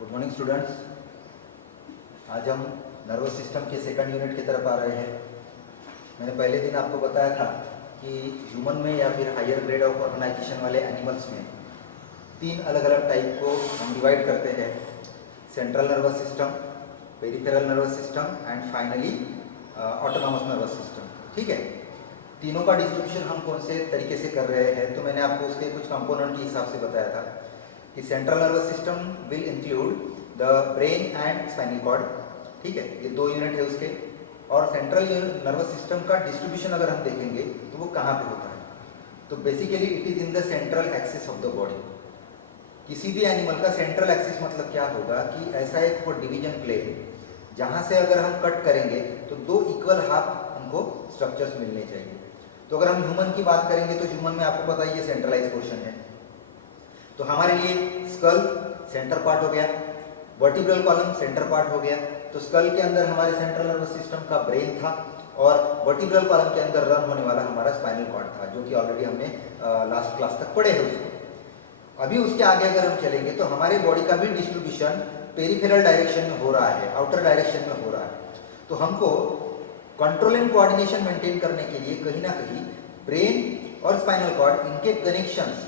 Good morning students. आज हम nervous system के सेकंड यूनिट की तरफ आ रहे हैं। मैंने पहले दिन आपको बताया था कि ह्यूमन में या फिर हायर ग्रेड ऑफ ऑर्गेनाइजेशन वाले एनिमल्स में तीन अलग अलग टाइप को हम डिवाइड करते हैं: central nervous system, peripheral nervous system and finally autonomous nervous system. ठीक है, तीनों का डिस्ट्रीब्यूशन हम कौन से तरीके से कर रहे हैं, तो मैंने आपको उसके कुछ कंपोनेंट के हिसाब से बताया था कि central nervous system will include the brain and spinal cord. ठीक है, ये दो यूनिट है उसके। और सेंट्रल नर्वस सिस्टम का डिस्ट्रीब्यूशन अगर हम देखेंगे तो वो कहाँ पे होता है, तो basically it is in the central axis of the body. किसी भी एनिमल का सेंट्रल एक्सिस मतलब क्या होगा कि ऐसा एक डिवीजन प्लेन जहाँ से अगर हम कट करेंगे तो दो इक्वल हाफ हमको स्ट्रक्चर्स मिलने चाहिए। तो अगर हम ह्यूमन की बात करेंगे तो ह्यूमन में आपको पता ही ये सेंट्रलाइज पोर्शन है। तो हमारे लिए स्कल सेंटर पार्ट हो गया, वर्टिब्रल कॉलम सेंटर पार्ट हो गया। तो स्कल के अंदर हमारे सेंट्रल नर्वस सिस्टम का ब्रेन था और वर्टिब्रल कॉलम के अंदर रन होने वाला हमारा स्पाइनल कॉर्ड था, जो कि ऑलरेडी हमने लास्ट क्लास तक पढ़े हैं उसको। अभी उसके आगे अगर हम चलेंगे तो हमारे बॉडी का भी डिस्ट्रीब्यूशन पेरिफेरल डायरेक्शन में हो रहा है, आउटर डायरेक्शन में हो रहा है। तो हमको कंट्रोल एंड कोऑर्डिनेशन मेंटेन करने के लिए कहीं ना कहीं ब्रेन और स्पाइनल कॉर्ड, इनके कनेक्शंस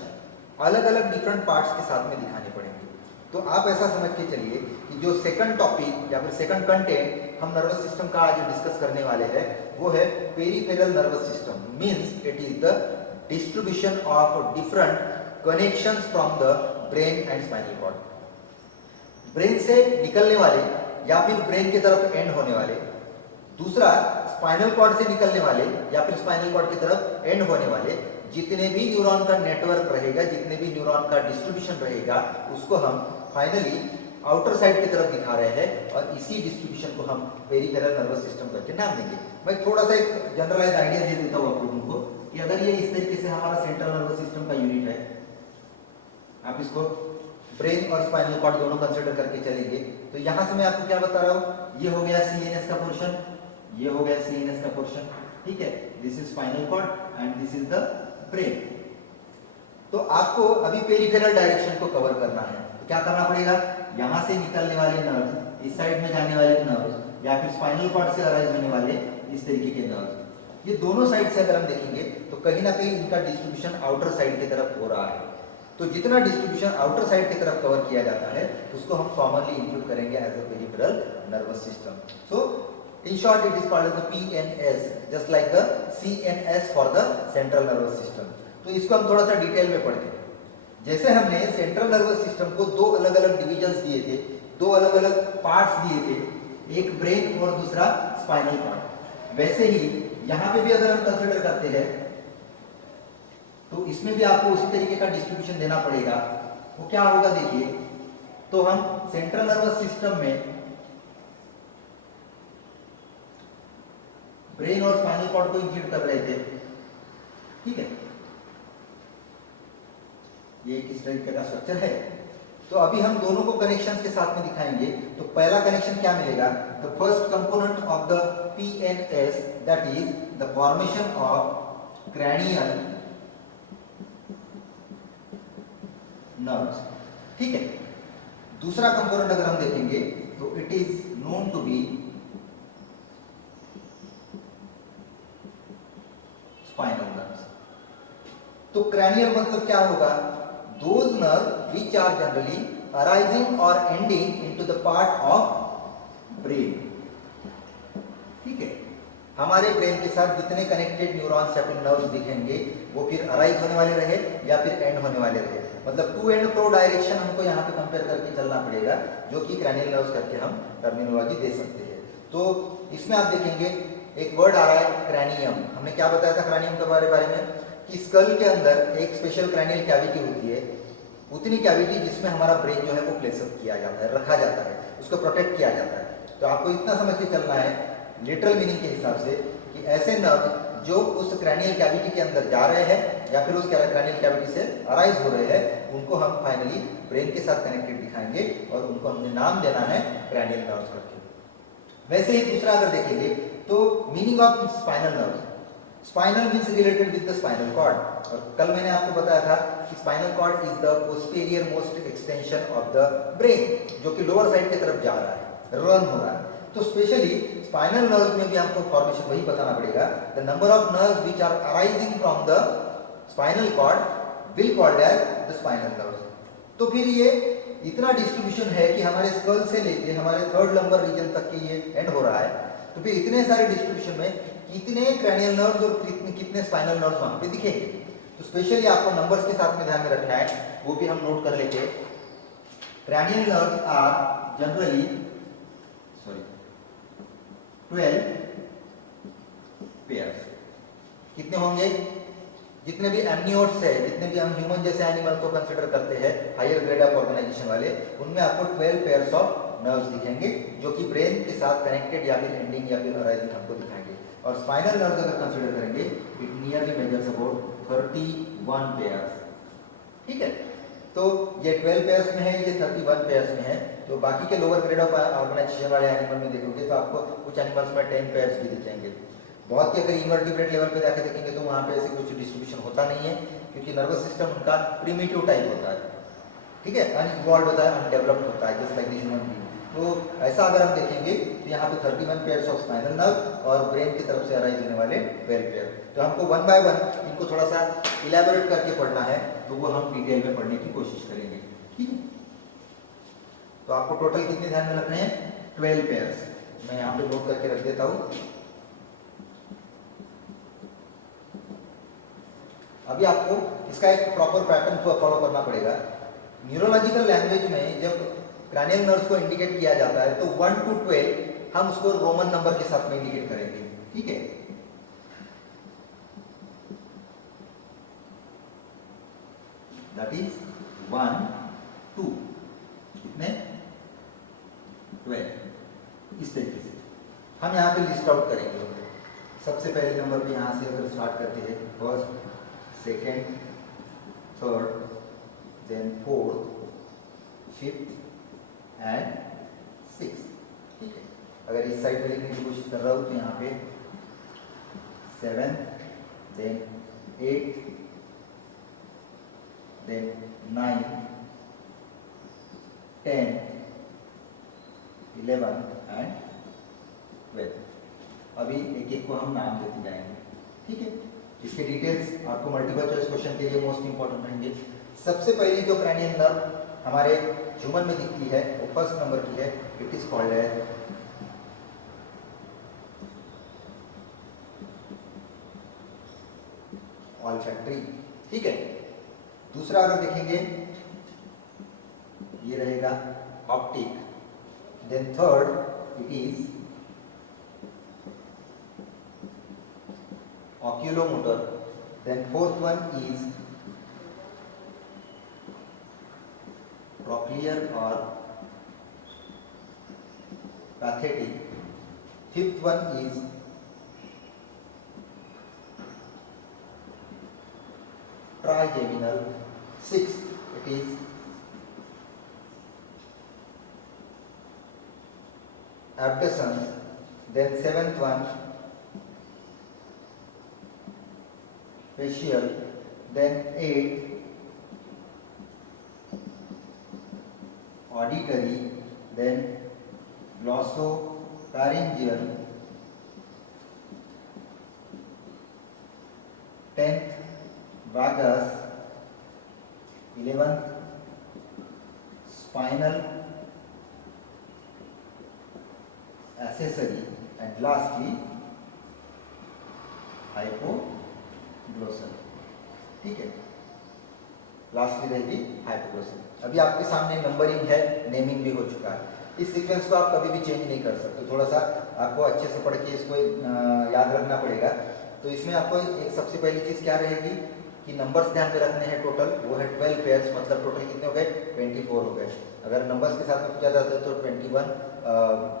अलग अलग डिफरेंट पार्ट्स के साथ में दिखाने पड़ेंगे। तो आप ऐसा समझ के चलिए कि जो सेकंड टॉपिक या फिर सेकंड कंटेंट हम नर्वस सिस्टम का आज डिस्कस करने वाले हैं वो है peripheral nervous system. Means it is the distribution of different connections from the brain and spinal cord. Brain से निकलने वाले या फिर ब्रेन की तरफ एंड होने वाले, दूसरा स्पाइनल कॉर्ड से निकलने वाले या फिर स्पाइनल कॉर्ड की तरफ एंड होने वाले जितने भी न्यूरॉन का नेटवर्क रहेगा, जितने भी न्यूरॉन का डिस्ट्रीब्यूशन रहेगा, उसको हम फाइनली आउटर साइड की तरफ दिखा रहे हैं और इसी डिस्ट्रीब्यूशन को हम पेरिफेरल नर्वस सिस्टम करके नाम देंगे। मैं थोड़ा सा एक जनरलाइज आइडिया दे देता हूँ आप लोगों को कि अगर ये इस तरीके से हमारा सेंट्रल नर्वस सिस्टम का यूनिट है, आप इसको ब्रेन और स्पाइनल कॉर्ड दोनों कंसिडर करके चलेंगे। तो यहां से मैं आपको क्या बता रहा हूँ, ये हो गया सीएनएस का पोर्शन, ये हो गया सीएनएस का पोर्शन। ठीक है, this is spinal cord and this is the brain. तो आपको अभी पेरिफेरल डायरेक्शन को कवर करना है, तो क्या करना पड़ेगा, यहां से निकलने वाले नर्व, इस साइड में जाने वाले नर्व या फिर स्पाइनल कॉर्ड से अराइज होने वाले इस तरीके के नर्व, ये दोनों साइड से अगर हम देखेंगे तो कहीं ना कहीं इनका डिस्ट्रीब्यूशन आउटर साइड की तरफ हो रहा है। तो जितना डिस्ट्रीब्यूशन आउटर साइड की तरफ कवर किया जाता है उसको हम कॉमनली इंक्लूड करेंगे as a peripheral nervous system. So in short it is called as the PNS, just like the CNS for the central nervous system। तो इसको हम थोड़ा सा डिटेल में पढ़ते हैं। जैसे हमने सेंट्रल नर्वस सिस्टम को दो अलग अलग डिविजन्स दिए थे, दो अलग अलग पार्ट्स दिए थे, एक ब्रेन और दूसरा स्पाइनल कॉर्ड, वैसे ही यहाँ पे भी अगर हम कंसिडर करते हैं तो इसमें भी आपको उसी तरीके का डिस्ट्रीब्यूशन देना पड़ेगा। वो क्या होगा देखिए, तो हम सेंट्रल नर्वस सिस्टम में ब्रेन और स्पाइनल कॉर्ड को इंक्लूड कर रहे थे। ठीक है, ये किस तरीके का स्ट्रक्चर है। तो अभी हम दोनों को कनेक्शंस के साथ में दिखाएंगे। तो पहला कनेक्शन क्या मिलेगा, the first component of the PNS that is the formation of cranial nerves. ठीक है, दूसरा कंपोनेंट अगर हम देखेंगे तो it is known to be spinal nerves. तो क्रैनियल मतलब क्या होगा, those nerve which are generally arising और ending into the part of brain. ठीक है, हमारे ब्रेन के साथ जितने कनेक्टेड न्यूरॉन्स या फिर नर्व्स दिखेंगे वो फिर अराइज होने वाले रहे या फिर एंड होने वाले रहे, मतलब टू एंड फ्रो डायरेक्शन हमको यहाँ पे कंपेयर करके चलना पड़ेगा, जो कि क्रैनियल नर्व्स करके हम टर्मिनोलॉजी दे सकते हैं। तो इसमें आप देखेंगे एक वर्ड आ रहा है क्रैनियम। हमने क्या बताया था क्रैनियम के बारे में कि स्कल के अंदर एक स्पेशल क्रैनियल कैविटी होती है, उतनी कैविटी जिसमें हमारा ब्रेन जो है वो प्लेस अप किया जाता है, रखा जाता है, उसको प्रोटेक्ट किया जाता है। तो आपको इतना समझ के चलना है लिटरल मीनिंग के हिसाब से कि ऐसे नर्व जो उस क्रैनियल कैविटी के अंदर जा रहे हैं या फिर उस क्रैनियल कैविटी से अराइज हो रहे हैं, उनको हम फाइनली ब्रेन के साथ कनेक्टेड दिखाएंगे और उनको हमने नाम देना है क्रैनियल नर्व्स करके। वैसे ही दूसरा अगर देखेंगे तो meaning of spinal nerves, spinal means related with the spinal cord, और कल मैंने आपको बताया था कि spinal cord is the posterior most extension of the brain, जो कि लोअर साइड की तरफ जा रहा है, रन हो रहा है। तो स्पेशली स्पाइनल नर्व में भी हमको फॉर्मेशन वही बताना पड़ेगा, the number of nerves which are arising from the spinal cord will called as the spinal nerves. तो फिर ये इतना डिस्ट्रीब्यूशन है कि हमारे स्कल से लेके हमारे थर्ड लंबर रीजन तक की ये एंड हो रहा है। तो फिर इतने सारे डिस्ट्रीब्यूशन में कितने क्रैनियल नर्व्स और कितने स्पाइनल नर्व्स वहां पे दिखेंगे, तो स्पेशली आपको नंबर्स के साथ में ध्यान में रखना है, वो भी हम नोट कर लेते हैं। Cranial nerves are generally 12 pairs. कितने होंगे? जितने भी एमनियोट्स है, जितने भी हम ह्यूमन जैसे एनिमल को कंसिडर करते हैं हायर ग्रेड ऑफ ऑर्गेनाइजेशन वाले, उनमें आपको 12 पेयर्स ऑफ नर्व्स दिखेंगे, जो कि ब्रेन के साथ कनेक्टेड या फिर एंडिंग या फिर अराइजिंग हमको दिखाएंगे। और स्पाइनल नर्व्स अगर कंसिडर करेंगे, it nearly measures about 31 pairs. ठीक है, तो ये 12 पेयर्स में है, ये 31 पेयर्स में है। तो बाकी के लोअर ग्रेड ऑफ ऑर्गेनाइजेशन वाले एनिमल में देखोगे तो आपको कुछ एनिमल्स में 10 पेयर्स भी दिखेंगे। बहुत ही अगर इनवर्टिब्रेट लेवल पे जाकर देखेंगे तो वहाँ पे ऐसे कुछ डिस्ट्रीब्यूशन होता नहीं है, क्योंकि नर्वस सिस्टम उनका प्रिमिटिव टाइप होता है, ठीक है, अनइवॉल्व होता है, अनडेवलप्ड होता है, just like the human being. तो ऐसा अगर हम देखेंगे तो यहाँ पे 31 पेयर्स ऑफ स्पाइनल नर्व और ब्रेन की तरफ से अराइज होने वाले 12 पेयर। तो हमको वन बाय वन इनको थोड़ा सा इलेबोरेट करके पढ़ना है, तो वो हम डिटेल में पढ़ने की कोशिश करेंगे। ठीक है, तो आपको टोटल कितने ध्यान में रखने हैं? 12 पेयर्स। मैं यहाँ पे नोट करके रख देता हूँ। अभी आपको इसका एक प्रॉपर पैटर्न फॉलो करना पड़ेगा। न्यूरोलॉजिकल लैंग्वेज में जब क्रैनियल नर्व्स को इंडिकेट किया जाता है तो 1 to 12 हम उसको रोमन नंबर के साथ में इंडिकेट करेंगे। ठीक है, दैट इज 1 2 कितने 12। इस तरीके से हम यहाँ पे लिस्ट आउट करेंगे। सबसे पहले नंबर पे यहाँ से अगर स्टार्ट करते हैं, first, second, third, then fourth, fifth and six. ठीक है, अगर इस साइड में लिखने की कोशिश कर रहा हूँ तो यहाँ पे 7, देन 8, देन 9, 10, 11 एंड 12। अभी एक एक को हम नाम देते जाएंगे। ठीक है, इसके डिटेल्स आपको मल्टीपल चॉइस क्वेश्चन के लिए मोस्ट इंपॉर्टेंट रहेंगे। सबसे पहली जो क्रैनियल नर्व हमारे ह्यूमन में दिखती है वो फर्स्ट नंबर की है, it is called as olfactory. ठीक है, दूसरा अगर देखेंगे ये रहेगा optic, then third it is oculomotor, then fourth one is trochlear or pathetic, fifth one is trigeminal, sixth it is abducens, then seventh one facial, then 8 auditory, then glossopharyngeal, 10th vagus, 11th spinal accessory, and lastly hypoglossal. ठीक है, lastly रहेगी hypoglossal. अभी आपके सामने numbering है, naming भी हो चुका है। इस सीक्वेंस को आप कभी भी चेंज नहीं कर सकते, थोड़ा सा आपको अच्छे से पढ़ के इसको याद रखना पड़ेगा। तो इसमें आपको एक सबसे पहली चीज़ क्या रहेगी कि नंबर्स ध्यान में रखने हैं। टोटल वो है 12 पेयर्स, मतलब टोटल कितने हो गए? 24 हो गए। अगर नंबर्स के साथ में पूछा जाता है तो 21,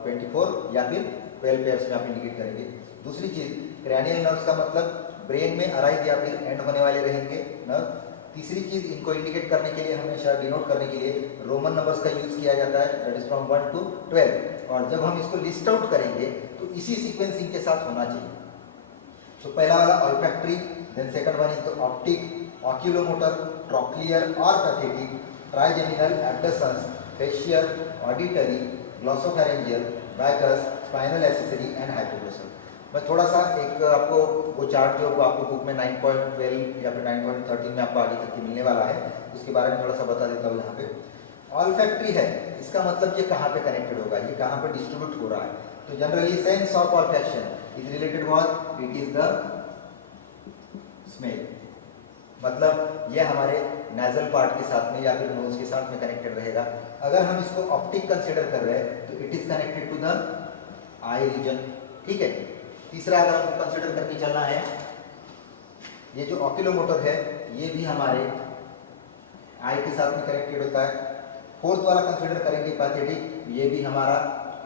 24 या फिर 12 पेयर्स में आप इंडिकेट करेंगे। दूसरी चीज़, क्रैनियल नर्व्स का मतलब ब्रेन में अराइज या फिर एंड होने वाले रहेंगे नर्व। तीसरी चीज, इनको इंडिकेट करने के लिए हमेशा डिनोट करने के लिए रोमन नंबर्स का यूज किया जाता है, दैट इज फ्रॉम 1 to 12। और जब हम इसको लिस्ट आउट करेंगे तो इसी सीक्वेंसिंग के साथ होना चाहिए। तो पहला वाला olfactory, then second one is the optic, oculomotor, trochlear और pathetic, trigeminal, abducens, facial, auditory, glossopharyngeal, vagus, spinal accessory and hypoglossal. मैं थोड़ा सा एक आपको वो चार्ट जो आपको बुक में 9.12 या फिर 9.13 में आपको आगे तक के मिलने वाला है उसके बारे में थोड़ा सा बता देता हूँ। यहाँ पे ऑल्फैक्टरी है, इसका मतलब ये कहाँ पे कनेक्टेड होगा, ये कहाँ पे डिस्ट्रीब्यूट हो रहा है। तो generally sense of olfaction is related what, it is the smell, मतलब ये हमारे नेजल पार्ट के साथ में या फिर नोज के साथ में कनेक्टेड रहेगा। अगर हम इसको ऑप्टिक कंसीडर कर रहे हैं तो it is connected to the eye region, ठीक है। तीसरा अगर हमको कंसीडर करके चलना है, ये जो ऑक्यूलोमोटर है ये भी हमारे आई के साथ में कनेक्टेड होता है। फोर्थ वाला कंसीडर करेंगे पैथेटिक, ये भी हमारा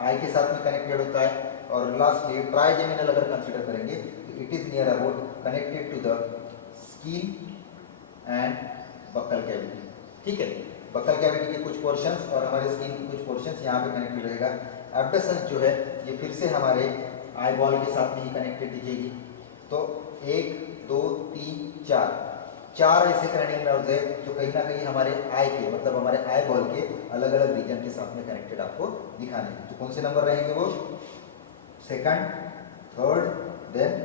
आई के साथ में कनेक्टेड होता है। और लास्टली ट्राइजेमिनल अगर कंसीडर करेंगे तो it is near about connected to the skin and buccal cavity, ठीक है। बक्कल कैविटी के कुछ पोर्शंस और हमारे स्किन के कुछ पोर्शंस यहाँ पे कनेक्टेड रहेगा। एब्डसेंस जो है ये फिर से हमारे आई बॉल के साथ में ही कनेक्टेड दिखेगी। तो 1 2 3 4 ऐसे क्रैनियल नर्व्स है जो कहीं ना कहीं हमारे आई के मतलब हमारे आई बॉल के अलग अलग रीजन के साथ में कनेक्टेड आपको दिखाने हैं। तो कौन से नंबर रहेंगे वो, second, third, then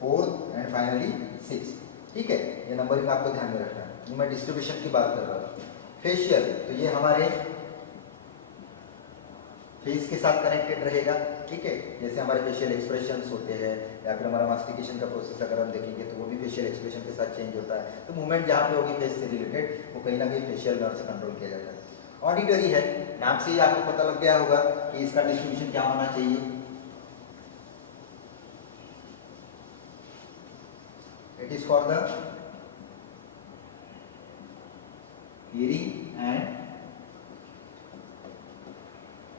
fourth and finally 6, ठीक है। ये नंबरिंग आपको ध्यान में रखना है। ये मैं डिस्ट्रीब्यूशन की बात कर रहा हूँ। फेशियल, तो ये हमारे फेस के साथ कनेक्टेड रहेगा, ठीक है। जैसे हमारे फेशियल एक्सप्रेशंस होते हैं या फिर हमारा मास्टिकेशन का प्रोसेस अगर हम देखेंगे तो वो भी फेशियल एक्सप्रेशन के साथ चेंज होता है। तो मूवमेंट जहाँ पे होगी फेस से रिलेटेड वो कहीं ना कहीं फेशियल नर्व से कंट्रोल किया जाता है। ऑडिटरी है, नाम से ही आपको पता लग गया होगा कि इसका डिस्ट्रीब्यूशन क्या होना चाहिए। It is for the hearing and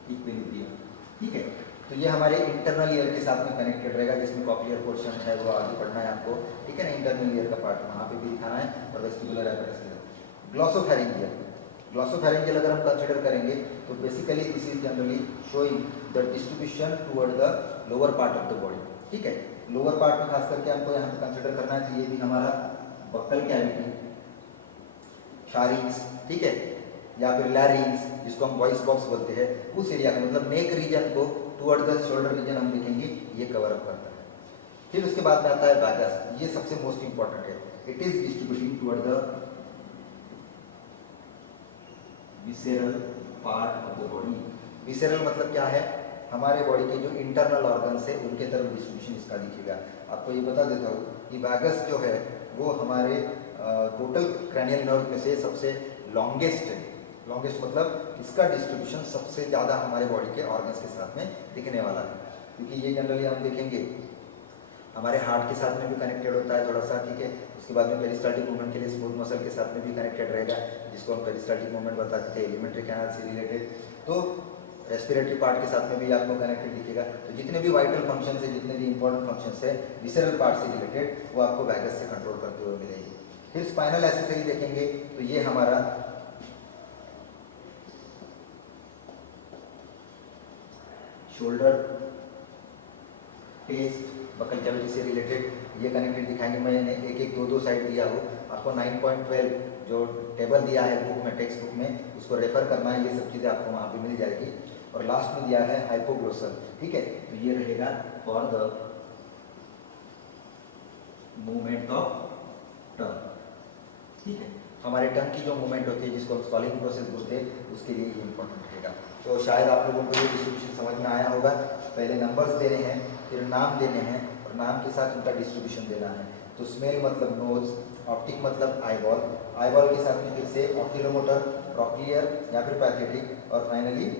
equilibrium, ठीक है। तो ये हमारे इंटरनल ईयर के साथ में कनेक्टेड रहेगा, जिसमें कॉक्लियर पोर्शन है वो आगे पढ़ना है आपको, ठीक है ना। इंटरनल ईयर का पार्ट वहाँ पे भी दिखाना है और वेस्टिबुलर एपेरेंस के साथ। ग्लॉसोफैरिंजियल, ग्लॉसोफैरिंजियल अगर हम कंसीडर करेंगे तो basically this is generally showing the distribution toward the lower part of the body, ठीक है। लोअर पार्ट में खास करके हमको यहाँ पे कंसीडर करना है, तो ये भी हमारा बक्कल कैविटी, शारिंक्स, ठीक है, या फिर लैरिंक्स जिसको हम वॉइस बॉक्स बोलते हैं, उस एरिया का मतलब नेक रीजन को टुवर्ड द शोल्डर रीजन हम देखेंगे ये कवर अप करता है। फिर उसके बाद में आता है वैगस, ये सबसे मोस्ट इंपॉर्टेंट है। It is distributing toward the visceral part of the body. Visceral मतलब क्या है, हमारे बॉडी के जो इंटरनल ऑर्गन्स है उनके तरफ डिस्ट्रीब्यूशन इसका दिखेगा। आपको ये बता देता हूँ कि वैगस जो है वो हमारे टोटल क्रैनियल नर्व में से सबसे लॉन्गेस्ट है। लॉन्गेस्ट मतलब इसका डिस्ट्रीब्यूशन सबसे ज़्यादा हमारे बॉडी के ऑर्गन्स के साथ में दिखने वाला है, क्योंकि ये जनरली हम देखेंगे हमारे हार्ट के साथ में भी कनेक्टेड होता है थोड़ा सा, ठीक है। उसके बाद में पेरिस्टाल्टिक मूवमेंट के लिए स्मूथ मसल के साथ में भी कनेक्टेड रहेगा, जिसको हम पेरिस्टाल्टिक मूवमेंट बताते थे, एलिमेंट्री कैनाल से रिलेटेड। तो रेस्पिरेटरी पार्ट के साथ में भी आपको कनेक्टेड दिखेगा। तो जितने भी वाइटल फंक्शन है, जितने भी इंपॉर्टेंट फंक्शन है विसरल पार्ट से रिलेटेड, वो आपको वैगस से कंट्रोल करते हुए मिलेगी। फिर स्पाइनल एक्सेसरी देखेंगे तो ये हमारा शोल्डर, टेस्ट, बकल कैविटी से रिलेटेड ये कनेक्टेड दिखाएंगे। मैंने एक एक दो साइड दिया हो, आपको 9.12 जो टेबल दिया है बुक में, टेक्स्ट बुक में, उसको रेफर करना है। ये सब चीज़ें आपको वहाँ पे मिल जाएगी। और लास्ट में दिया है हाइपोग्लोसल, ठीक है। तो ये रहेगा for the movement of tongue, ठीक है। हमारे टंग की जो मूवमेंट होती है जिसको हम स्वॉलिंग प्रोसेस बोलते हैं, उसके लिए ये इंपॉर्टेंट रहेगा। तो शायद आप लोगों को ये डिस्ट्रीब्यूशन समझ में आया होगा। पहले नंबर्स देने हैं, फिर नाम देने हैं और नाम के साथ उनका डिस्ट्रीब्यूशन देना है। तो स्मेल मतलब नोज, ऑप्टिक मतलब आईबॉल, आईबॉल के साथ में फिर से ऑक्यूलोमोटर, ट्रॉक्लियर या फिर पैथेटिक और फाइनली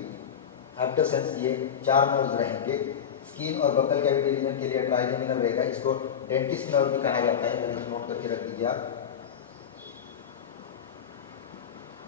एब्डसेंस, ये 4 नर्व्स रहेंगे। स्किन और बकल कैविटी रीजन के लिए ट्राइजेमिनल रहेगा, इसको डेंटिस्ट नर्व भी कहा जाता है, अगर नोट करके रख दीजिए आप,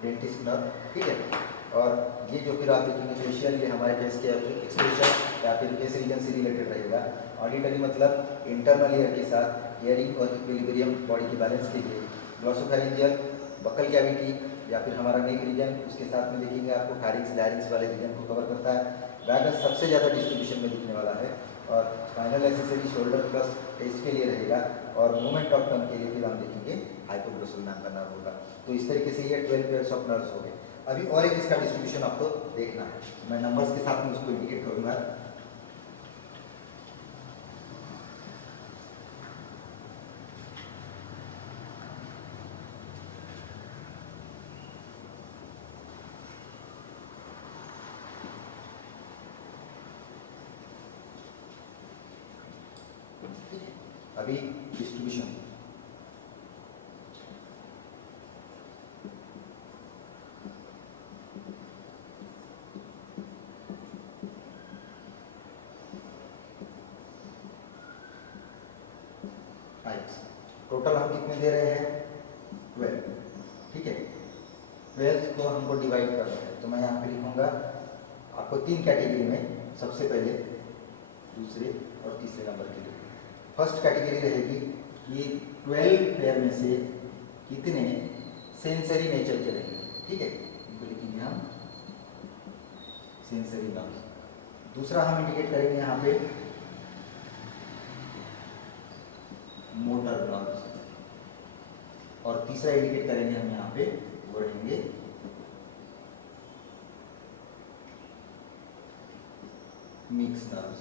डेंटिस्ट नर्व, ठीक है। और ये जो फिर आप देखेंगे फेशियल, ये हमारे फेस के एक्सप्रेशन या फिर फेस रीजन से रिलेटेड रहेगा। ऑडिटरी मतलब इंटरनल ईयर के साथ हियरिंग और इक्विलिब्रियम बॉडी के बैलेंस के लिए। ग्लॉसोफैरिंजियल बकल कैविटी या फिर हमारा नेक रीजन, उसके साथ में देखेंगे आपको फैरिंक्स लैरिंक्स वाले रीजन को कवर करता है। वैगस सबसे ज़्यादा डिस्ट्रीब्यूशन में दिखने वाला है। और spinal accessory shoulder plus test के लिए रहेगा, और मूवमेंट ऑफ टंग के लिए फिर हम देखेंगे हाइपोग्लोसल नाम का नर्व होगा। तो इस तरीके से ये 12 पेयर्स ऑफ नर्व्स हो गए। अभी और एक इसका डिस्ट्रीब्यूशन आपको देखना है, मैं नंबर्स के साथ में उसको इंडिकेट करूंगा। अभी डिस्ट्रीब्यूशन टोटल हम कितने दे रहे हैं 12, ठीक है। 12 को हमको डिवाइड करना है, तो मैं यहाँ पे लिखूंगा आपको 3 कैटेगरी में, सबसे पहले, दूसरे और तीसरे नंबर के लिए। फर्स्ट कैटेगरी रहेगी कि 12 पेयर में से कितने सेंसरी नेचर के रहेंगे, ठीक है, इनको लिखेंगे हम सेंसरी नर्व्स। दूसरा हम इंडिकेट करेंगे यहाँ पे मोटर नर्व्स, और तीसरा इंडिकेट करेंगे हम यहाँ पे वो रहेंगे मिक्स नर्व्स,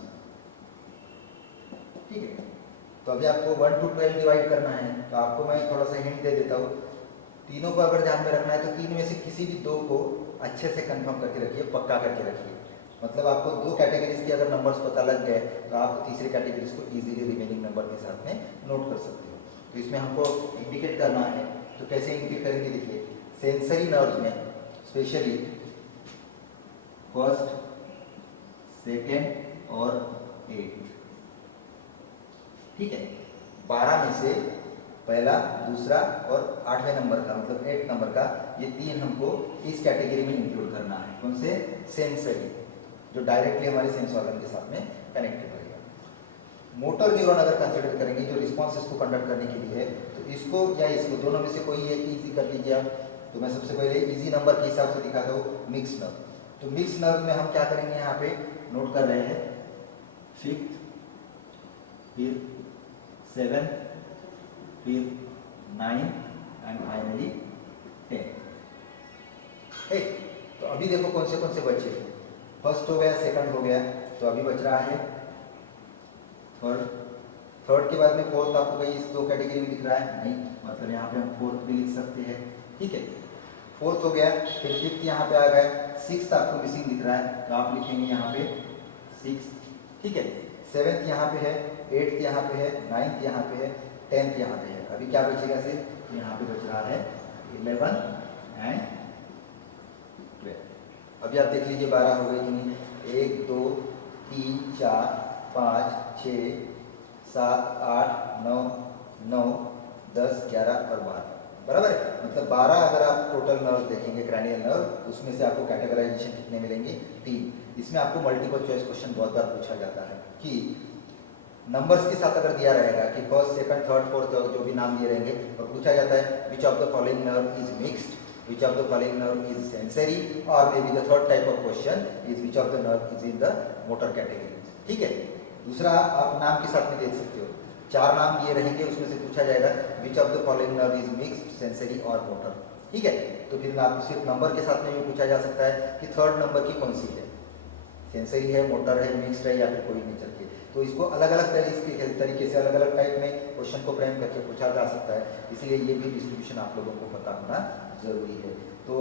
ठीक है। तो अभी आपको 1 to 12 डिवाइड करना है, तो आपको मैं थोड़ा सा हिंट दे देता हूँ। तीनों को अगर ध्यान में रखना है तो 3 में से किसी भी 2 को अच्छे से कंफर्म करके रखिए, पक्का करके रखिए। मतलब आपको 2 कैटेगरीज के अगर नंबर्स पता लग गए तो आप तीसरे कैटेगरीज को इजीली रिमेनिंग नंबर के साथ में नोट कर सकते हो। तो इसमें हमको इंडिकेट करना है, तो कैसे इंडिकेट करेंगे, देखिए सेंसरी नर्व्स में स्पेशली फर्स्ट, सेकेंड और 8, ठीक है। 12 में से पहला, दूसरा और 8वें नंबर का, मतलब 8 नंबर का, ये 3 हमको इस कैटेगरी में इंक्लूड करना है। कौन से? सेंसरी, जो डायरेक्टली हमारे सेंस ऑर्गन के साथ में कनेक्टेड रहेगा। मोटर न्यूरॉन अगर कंसिडर करेंगे, जो रिस्पॉन्सेस को कंडक्ट करने के लिए है, तो इसको या इसको, दोनों में से कोई एक इजी कर लीजिए आप। तो मैं सबसे पहले इजी नंबर के हिसाब से दिखाता हूँ, मिक्स नर्व। तो मिक्स नर्व में हम क्या करेंगे, यहाँ पे नोट कर रहे हैं 5th, फिर 7, फिर 9 एंड फाइनली 10। तो अभी देखो कौन से बचे। फर्स्ट हो गया, सेकंड हो गया, तो अभी बच रहा है थर्ड के बाद में फोर्थ। आपको कहीं इस 2 कैटेगरी में दिख रहा है? नहीं, मतलब यहाँ पे हम फोर्थ भी लिख सकते हैं, ठीक है। फोर्थ हो गया, फिर 5th यहाँ पे आ गया, 6th आपको मिसिंग दिख रहा है, तो आप लिखेंगे यहाँ पे 6, ठीक है। 7th यहाँ पे है, 8th यहाँ पे है, 9th यहाँ पे है, 10th यहाँ पे है। अभी क्या बचेगा सिर्फ? तो यहाँ पे बच रहा है 11 एंड 12। अभी आप देख लीजिए 12 हो गई कि नहीं? 1 2 3 4 5 6 7 8 9 9 10 11 और 12, बराबर है। मतलब 12 अगर आप टोटल नर्व देखेंगे, क्रैनियल नर्व, उसमें से आपको कैटेगराइजेशन कितने मिलेंगे? 3। इसमें आपको मल्टीपल चॉइस क्वेश्चन बहुत बार पूछा जाता है कि नंबर्स के साथ अगर दिया रहेगा कि फर्स्ट, सेकंड, थर्ड, फोर्थ, जो भी नाम दिए रहेंगे, और पूछा जाता है which of the following nerve is mixed, which of the following nerve is sensory, और may be the third type of question is which of the nerve is in the motor category, ठीक है। दूसरा आप नाम के साथ में देख सकते हो, 4 नाम दिए रहेंगे, उसमें से पूछा जाएगा विच of the following nerve is mixed, sensory और मोटर, ठीक है। तो फिर आप सिर्फ नंबर के साथ में भी पूछा जा सकता है कि थर्ड नंबर की कौन सी है, सेंसरी है, मोटर है, मिक्स्ड है, या फिर कोई नेचर की। तो इसको अलग अलग तरीके से, अलग अलग टाइप में क्वेश्चन को फ्रेम करके पूछा जा सकता है, इसलिए ये भी डिस्ट्रीब्यूशन आप लोगों को पता होना जरूरी है। तो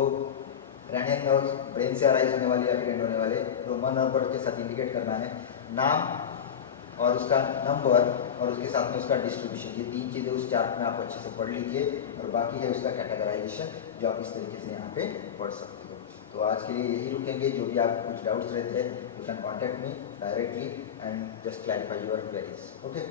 क्रैनियल नर्व ब्रेन से अराइज होने वाले या फिर एंड होने वाले रोमन नंबर के साथ इंडिकेट करना है, नाम और उसका नंबर और उसके साथ में उसका डिस्ट्रीब्यूशन। ये 3 चीज़ें उस चार्ट में आप अच्छे से पढ़ लीजिए, और बाकी है उसका कैटेगराइजेशन, जो आप इस तरीके से यहाँ पे पढ़ सकते हो। तो आज के लिए यही रुकेंगे। जो भी आप कुछ डाउट्स रहते हैं, you can contact me directly and just clarify your queries. Okay.